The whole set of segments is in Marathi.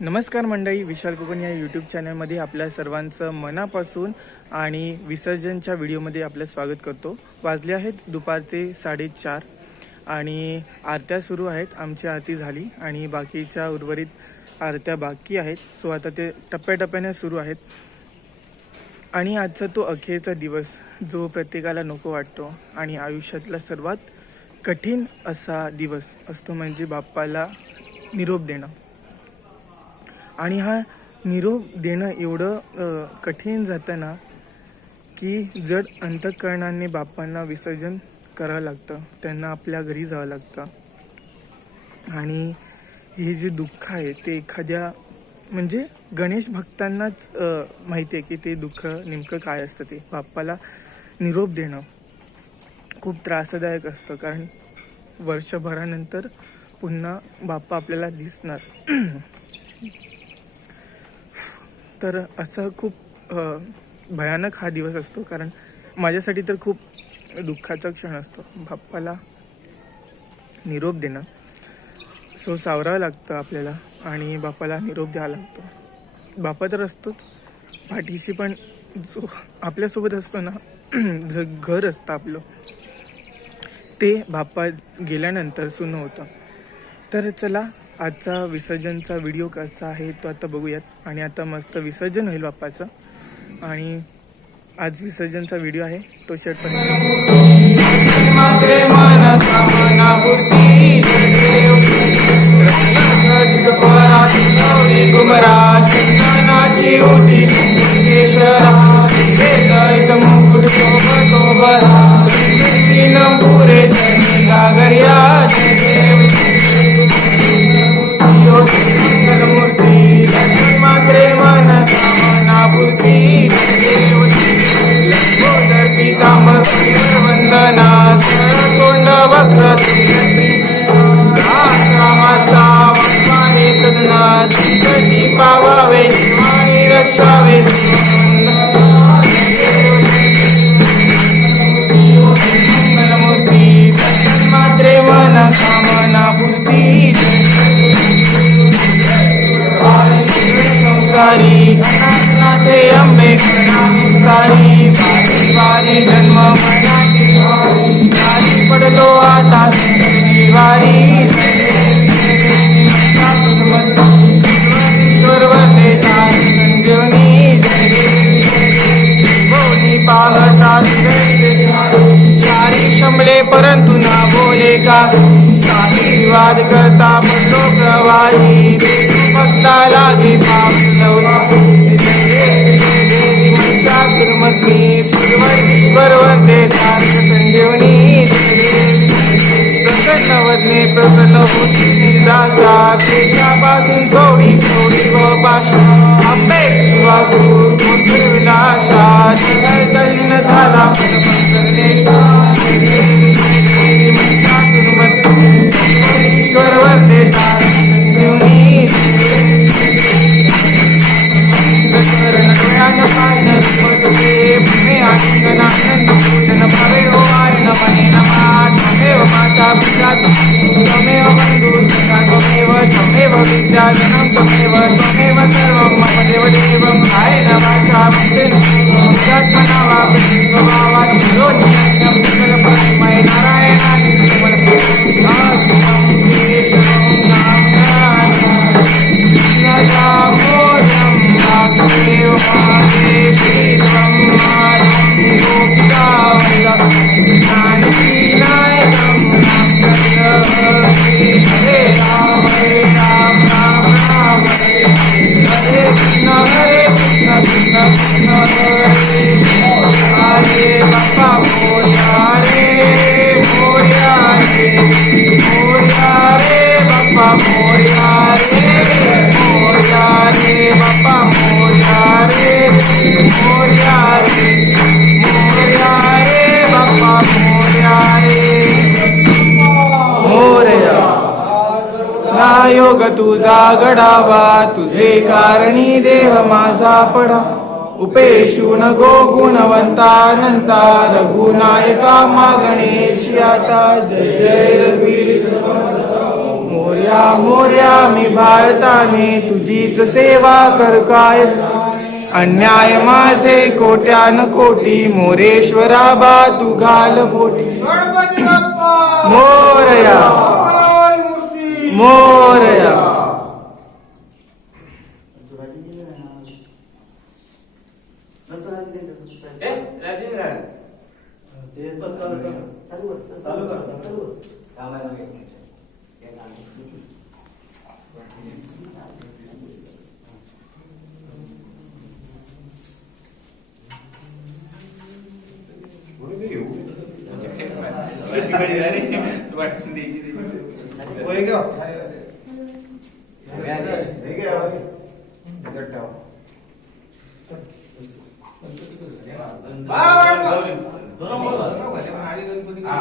नमस्कार मंडळी विशाल कोकण या यूट्यूब चॅनलमध्ये आपल्या सर्वांचं मनापासून आणि विसर्जनच्या व्हिडिओमध्ये आपलं स्वागत करतो. वाजले आहेत दुपारचे साडेचार आणि आरत्या सुरू आहेत आमची आरती झाली आणि बाकीच्या उर्वरित आरत्या बाकी आहेत. सो आता ते टप्प्याटप्प्याने सुरू आहेत. आणि आजचा तो अखेरचा दिवस जो प्रत्येकाला नको वाटतो आणि आयुष्यातला सर्वात कठीण असा दिवस असतो म्हणजे बाप्पाला निरोप देणं. आणि हा निरोप देणं एवढं कठीण जातं ना की जड अंतकरणाने बाप्पांना विसर्जन करावं लागतं. त्यांना आपल्या घरी जावं लागतं. आणि हे जे दुःख आहे ते एखाद्या म्हणजे गणेश भक्तांनाच माहिती आहे की ते दुःख नेमकं काय असतं ते. बाप्पाला निरोप देणं खूप त्रासदायक असतं. कारण वर्षभरानंतर पुन्हा बाप्पा आपल्याला दिसणार. तर असं खूप भयानक हा दिवस असतो. कारण माझ्यासाठी तर खूप दुःखाचा क्षण असतो. बाप्पाला निरोप देणं सो सावरावं लागतं आपल्याला आणि बाप्पाला निरोप द्यावा लागतो. बाप्पा तर असतोच. पाठीशी पण जो आपल्यासोबत असतो ना जर घर असतं आपलं ते बाप्पा गेल्यानंतर सुन्न होतं. तर चला आजचा विसर्जनचा व्हिडिओ कसा आहे तो आता बघूयात आणि आता मस्त विसर्जन होईल बाप्पाचं आणि आज विसर्जनचा व्हिडिओ आहे तो शेअर मात्रे Hari योग तुझा गडावा तुझे कारणी देह माझा पडा. उपेशून गो गुणवंतानंता रघुनायका मागणेची आता जय जय रघुवीर मोर्या मोर्या मी बाळताने तुझीच सेवा कर काय? अन्याय माझे कोट्यान कोटी मोरेश्वरा बा तू घाल बाप्पा! मोरया! मोरया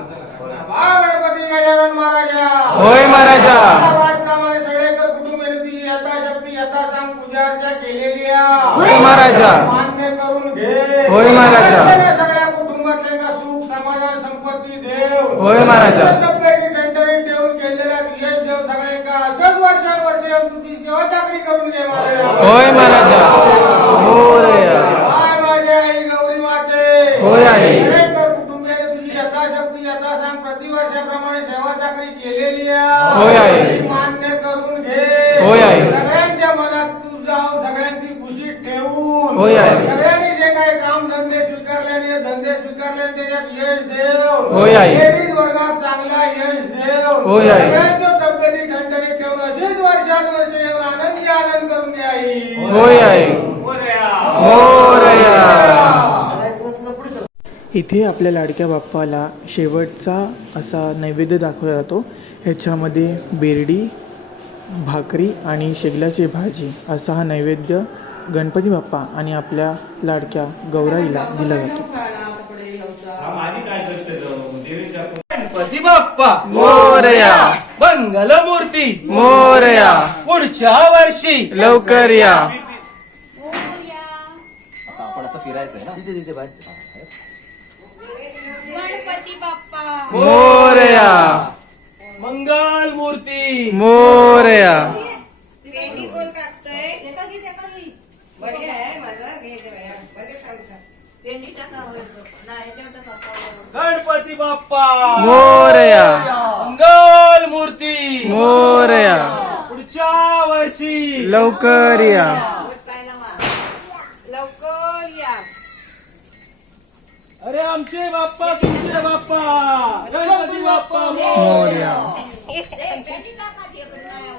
गणपती गजानन महाराजा होय महाराजा वाटणामध्ये सगळेकर कुटुंबियांनी यथाशक्ती यथासांग पूजा अर्चा केलेली आहे. होय महाराजा मान्य करून घे होय महाराजा. सगळ्या सगळ्या कुटुंबात त्यांना सुख समाधान संपत्ती देव होय महाराजा. तब्येती ठणठणीत ठेवून केलेल्या यश देव सगळ्यांका असंच वर्षानुवर्ष येऊन तुझी सेवा चाकरी करून घे महाराजा होय महाराजा मोरया हाय माझी आई गौरी माते होय आई. सगळेकर कुटुंबियाने तुझी यथाशक्ती यथासांग प्रतिवर्षाप्रमाणे सेवा चाकरी केलेली आहे होय आई. ती मान्य करून घे होय आई. सगळ्यांच्या मनात तू जाऊन सगळ्यांची खुशी ठेवून होय आई. सगळ्यांनी जे काही काम धंदे स्वीकारले आणि हे धंदे स्वीकारले आणि त्याच्यात यश देव होय आई. लेडीज वर्गात चांगला यश देव होय आई. सगळ्यांच्या तब्येती ठणठणीत ठेवून अशीच वर्षात वर्ष येऊन आनंदी आनंद करून घे आई होय आई मोरया इथे आपल्या लाडक्या बाप्पाला शेवटचा असा नैवेद्य दाखवला जातो ह्याच्यामध्ये बेरडी भाकरी आणि शेगलाची भाजी असा हा नैवेद्य गणपती बाप्पा आणि आपल्या लाडक्या गौराईला दिला जातो. गणपती बाप्पा. मोरया. मंगलमूर्ती. मोरया. पुढच्या वर्षी. लवकर या. आपण असं फिरायचंय ना. तिथे तिथे मोरया. मंगल मूर्ती मोरया बढिया आहे माझा. गणपती बाप्पा! मोरया. मंगल मूर्ती! मोरया. पुढच्या वर्षी! लवकर या. लवकर या. अरे आमचे बाप्पा तुमचे बाप्पा! गणपती बाप्पा मोरया!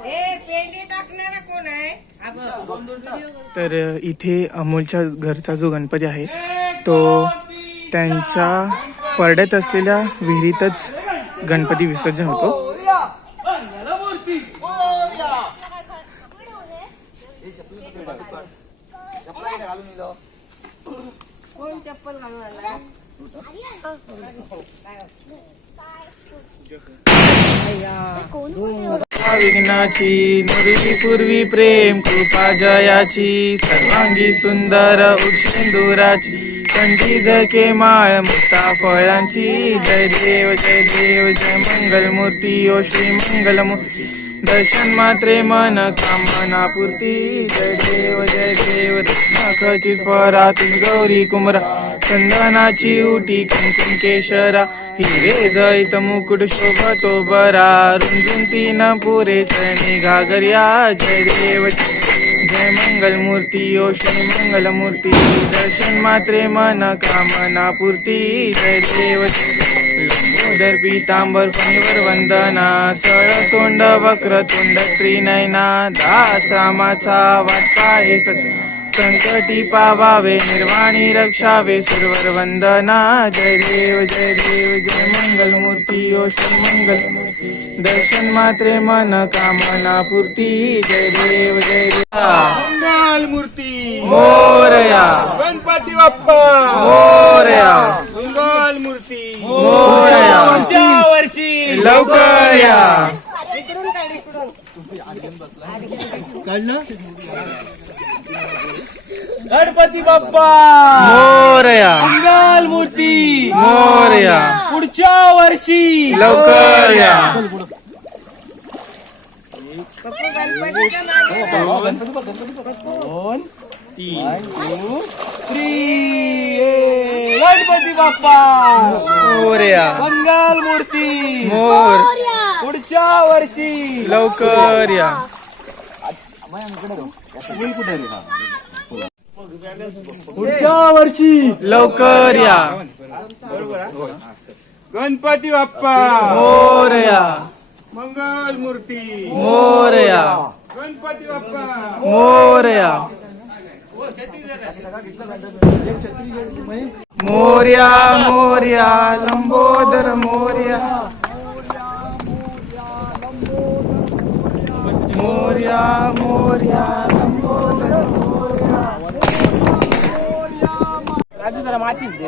ए पेंडी टाकणारा कोण आहे? तर इथे अमोलच्या घरचा जो गणपती आहे तो त्यांच्या पडत असलेल्या विहिरीतच गणपती विसर्जन होतो. कोण चप्पल घालून आला विघ्नाची नुरवी पूर्वी प्रेम कृपा जयाची सर्वांगी सुंदर उशेंदुराची कंठी झके माळ मुक्ता फळांची जय देव जय देव जय मंगल मूर्ती ओ श्री मंगल मूर्ती दर्शन मात्रे मन कामना पूर्ती जय देव जय देव रत्नाखची फरातील गौरी कुमरा चंदनाची उटी कुंकुम केशरा. हिरे जैत मुकुट शोभतो बरा. रुंजून तीन पुरे चरणी घागर्या. जय देव जय मंगल मूर्ती ओ श्री मंगल मूर्ती दर्शन मात्रे मन कामना पूर्ती. जय देव लंबोदर पीतांबर फणीवर वंदना सळ तोंड वक्र तोंड त्रिनयना दास रामाचा वाटपा हे सत संकटी पावावे निर्वाणी रक्षावे सुरवर वंदना जय देव जय देव जय मंगल मूर्ती ओ श्री मंगल मूर्ती दर्शन मात्रे मन कामना पूर्ती जय देव जय देव. मंगल मूर्ती मोरया. गणपती बाप्पा मोरया मंगल मूर्ती मोरया पुढच्या वर्षी लवकर या. इकडून काढ इकडून गणपती बाप्पा! मोरया मंगल मूर्ती! मोरया पुढच्या वर्षी! लवकर या. दोन तीन टू थ्री गणपती बाप्पा मोरया मंगल मूर्ती मोर पुढच्या वर्षी लवकर या पुढच्या वर्षी लवकर या गणपती बाप्पा मोरया मंगल मूर्ती मोरया गणपती बाप्पा मोरया मोर्या मोर्या लंबोदर मोर्या. मोर्या मोर्या लंबोदर मोर्या. राजू जरा मातीच दे.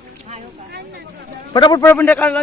फटाफट फटाफट काढला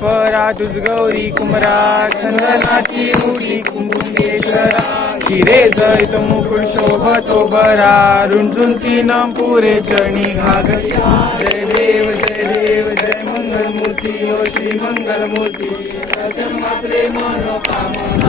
परा दुजगौरी कुमरा चंदनाची मुली कुंकुंदेश्वरा हिरे जैत मुकुल शोभतो बरा रुंजून तीन पुरे चरणी घागरिया जय देव जय देव जय मंगलमूर्ती ओ श्री मंगलमूर्ती. दर्शन मात्रे मन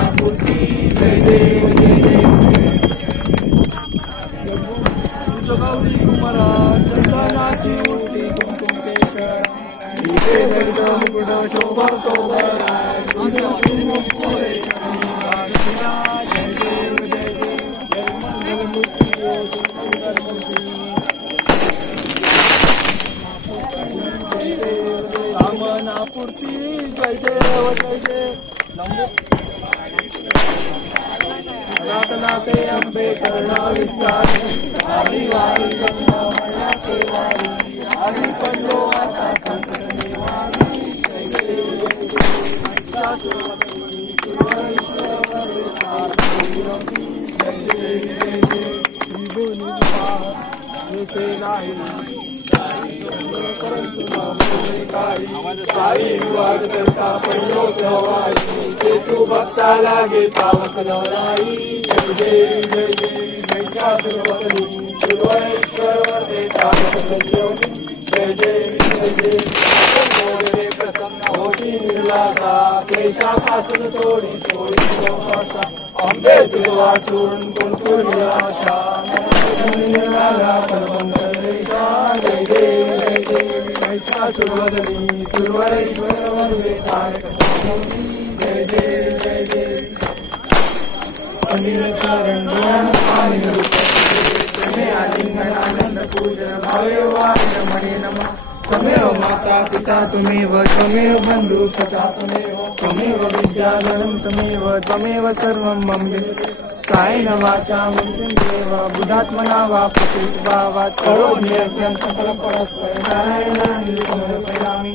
Karnali Sai, Adiwari Sampai. त्वमेव पिता त्वमेव त्वमेव बन्धु सखा त्वमेव त्वमेव विद्याधरं त्वमेव त्वमेव सर्वं मम कायेन वाचा देव बुधात्मना वा प्रतिस्भावात् वा यज्ञं सकलं परस्परं नारायणानि समर्पयामि।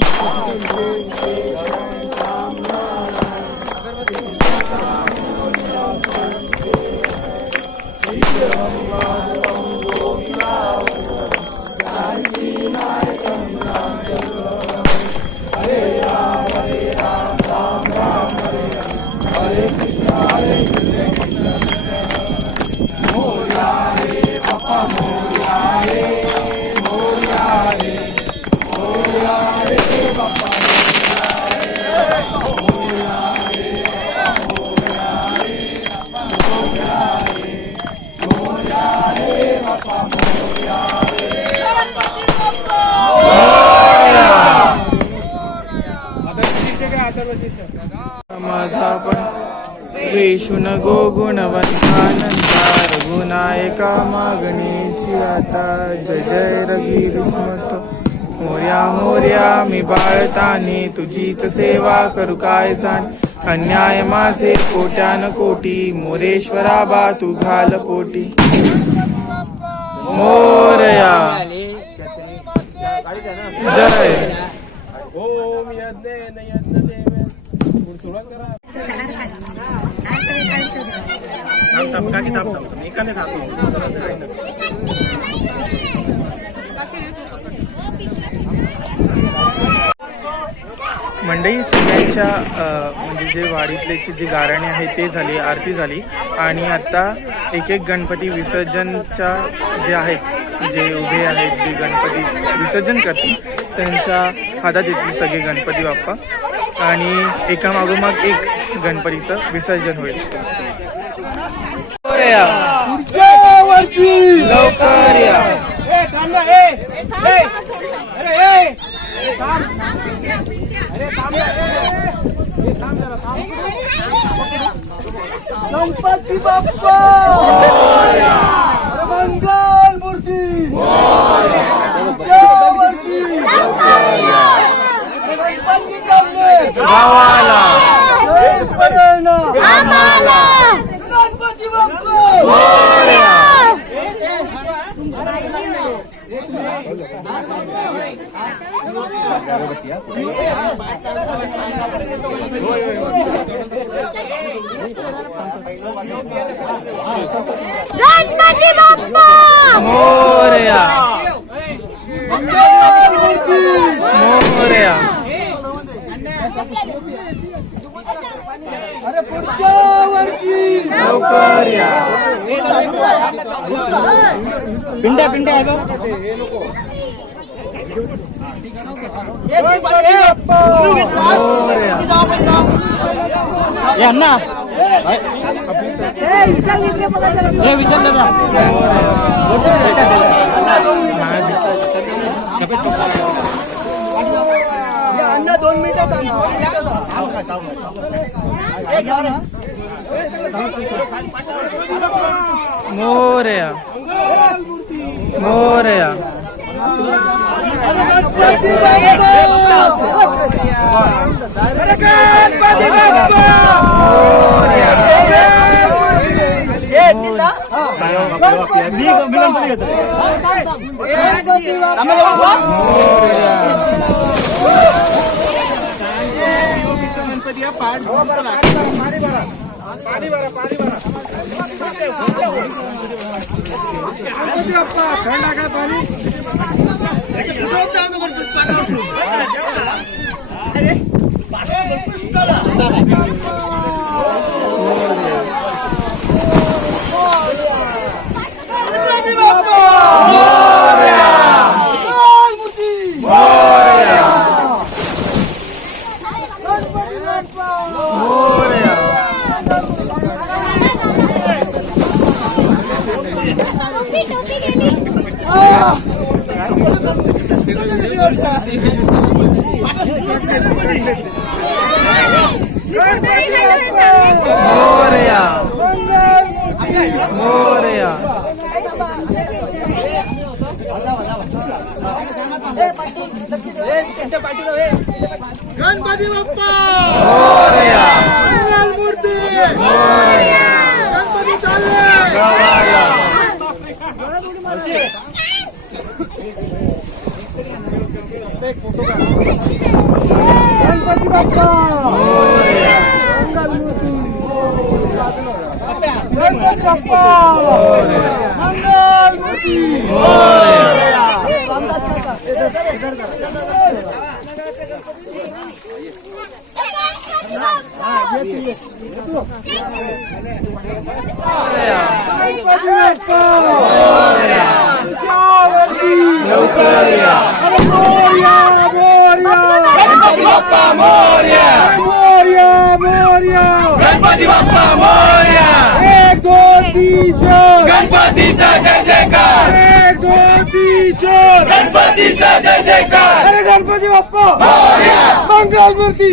शुन गो गुणवंतानंता रघुनायका मागणीची आता. जय जय रघीर समर्थ. मोर्या मोर्या मी बाळताने. तुझीच सेवा करू काय जाण अन्याय माझे कोट्यान कोटी. मोरेश्वरा बा तू घाल पोटी. मोरया. जय. ओम यज्ञ थांब थांब काकी थांब थांब थांब एकाने थांब मंडई सगळ्यांच्या म्हणजे जे वाडीतले जी गारणे आहे ते झाली आरती झाली. आणि आता एक एक गणपती विसर्जनच्या जे आहेत जे उभे आहेत जे गणपती विसर्जन करतील त्यांच्या हातात येतील सगळे गणपती बाप्पा. आणि एका मागोमाग एक गणपतीचं विसर्जन होईल. लवकर या. लवकर या. ए थांब ना ए ए अरे ए ए, थांब अरे थांब ना ए, ए, ए, थांब जरा थांब गणपती बाप्पा मंगल मूर्ती पुढच्या वर्षी गणपती चालले गावाला गणपती बाप्पा गणपती बाप्पा मोरया मंगल मूर्ती मोरया अरे पुढच्या वर्षी लवकर या पिंड्या पिंड्या आहे का मोरया यांना? हे विशाल दादा. अण्णा दोन मोरया. मोरया. गणपती पाणी भरा पाणी भरा गणपती बाप्पा थंड काय मोरया. मोरया गणपती बाप्पा. मोरया. मूर्ती गणपती चालले. गणपती बाप्पा! मोरया गणपती बाप्पा! मंगल मूर्ती गणपती बाप्पा पुढच्या वर्षी लवकर या अरे मोरया मोरया गणपती बाप्पा मोरया मोरया मोरया गणपती बाप्पा मोरया एक दोन तीन चार गणपतीचा जय जयकार एक दोन तीन चार गणपतीचा जय जयकार अरे गणपती बाप्पा मंगल मूर्ती